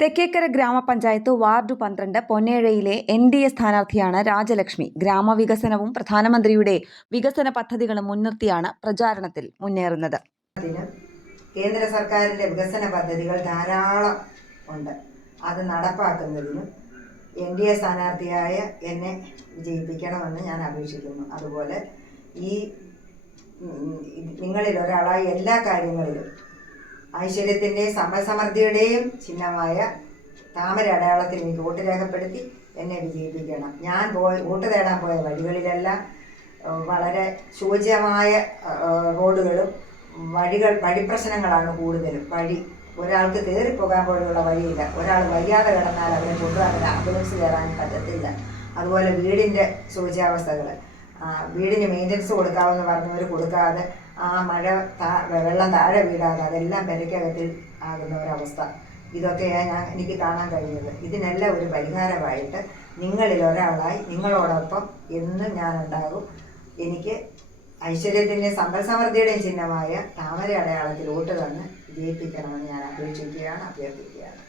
തെക്കേക്കര ഗ്രാമപഞ്ചായത്ത് ward 12 പൊന്നേഴയിലെ NDA സ്ഥാനാർത്ഥിയാണ് രാജലക്ഷ്മി. ഗ്രാമവികസനവും പ്രധാനമന്ത്രിയുടെ വികസന പദ്ധതികളും മുൻനിർത്തിയാണ് പ്രചാരണത്തിൽ മുന്നേറുന്നത്. കേന്ദ്ര സർക്കാരിന്റെ വികസന പദ്ധതികൾ ധാരാളം ഉണ്ട്. അത് നടപ്പാക്കുന്നതിനും NDA സ്ഥാനാർത്ഥിയായ എന്നെ വിജയിപ്പിക്കണമെന്ന് ഞാൻ അപേക്ഷിക്കുന്നു. അതുപോലെ ഈ നിങ്ങളിൽ ഒരാളായി എല്ലാ കാര്യങ്ങളിലും ഐശ്വര്യത്തിൻ്റെയും സമ്പൽസമൃദ്ധിയുടെയും ചിഹ്നമായ താമര അടയാളത്തിൽ എനിക്ക് വോട്ട് രേഖപ്പെടുത്തി എന്നെ വിജയിപ്പിക്കണം. ഞാൻ വോട്ട് തേടാൻ പോയ വഴികളിലെല്ലാം വളരെ ശോച്യമായ റോഡുകളും വഴിപ്രശ്നങ്ങളാണ് കൂടുതലും. ഒരാൾക്ക് കയറിപ്പോകാൻ പോലുള്ള വഴിയില്ല. ഒരാൾ വയ്യാതെ കിടന്നാൽ അവരെ കൊണ്ടുപോകാൻ ആംബുലൻസ് കയറാൻ പറ്റത്തില്ല. അതുപോലെ വീടിൻ്റെ ശോച്യാവസ്ഥകൾ, വീടിന് മെയിൻ്റനൻസ് കൊടുക്കാമെന്ന് പറഞ്ഞവർ കൊടുക്കാതെ, വെള്ളം താഴെ വീഴാതെ അതെല്ലാം പെരയ്ക്കകത്തിൽ ആകുന്ന ഒരവസ്ഥ, ഇതൊക്കെയാണ് എനിക്ക് കാണാൻ കഴിയുന്നത്. ഇതിനെല്ലാം ഒരു പരിഹാരമായിട്ട് നിങ്ങളിൽ ഒരാളായി നിങ്ങളോടൊപ്പം എന്നും ഞാനുണ്ടാകും. എനിക്ക് ഐശ്വര്യത്തിൻ്റെയും സമ്പൽസമൃദ്ധിയുടെയും ചിഹ്നമായ താമര അടയാളത്തിൽ വോട്ട് തന്ന് വിജയിപ്പിക്കണമെന്ന് ഞാൻ അപേക്ഷിക്കുകയാണ്, അഭ്യർത്ഥിക്കുകയാണ്.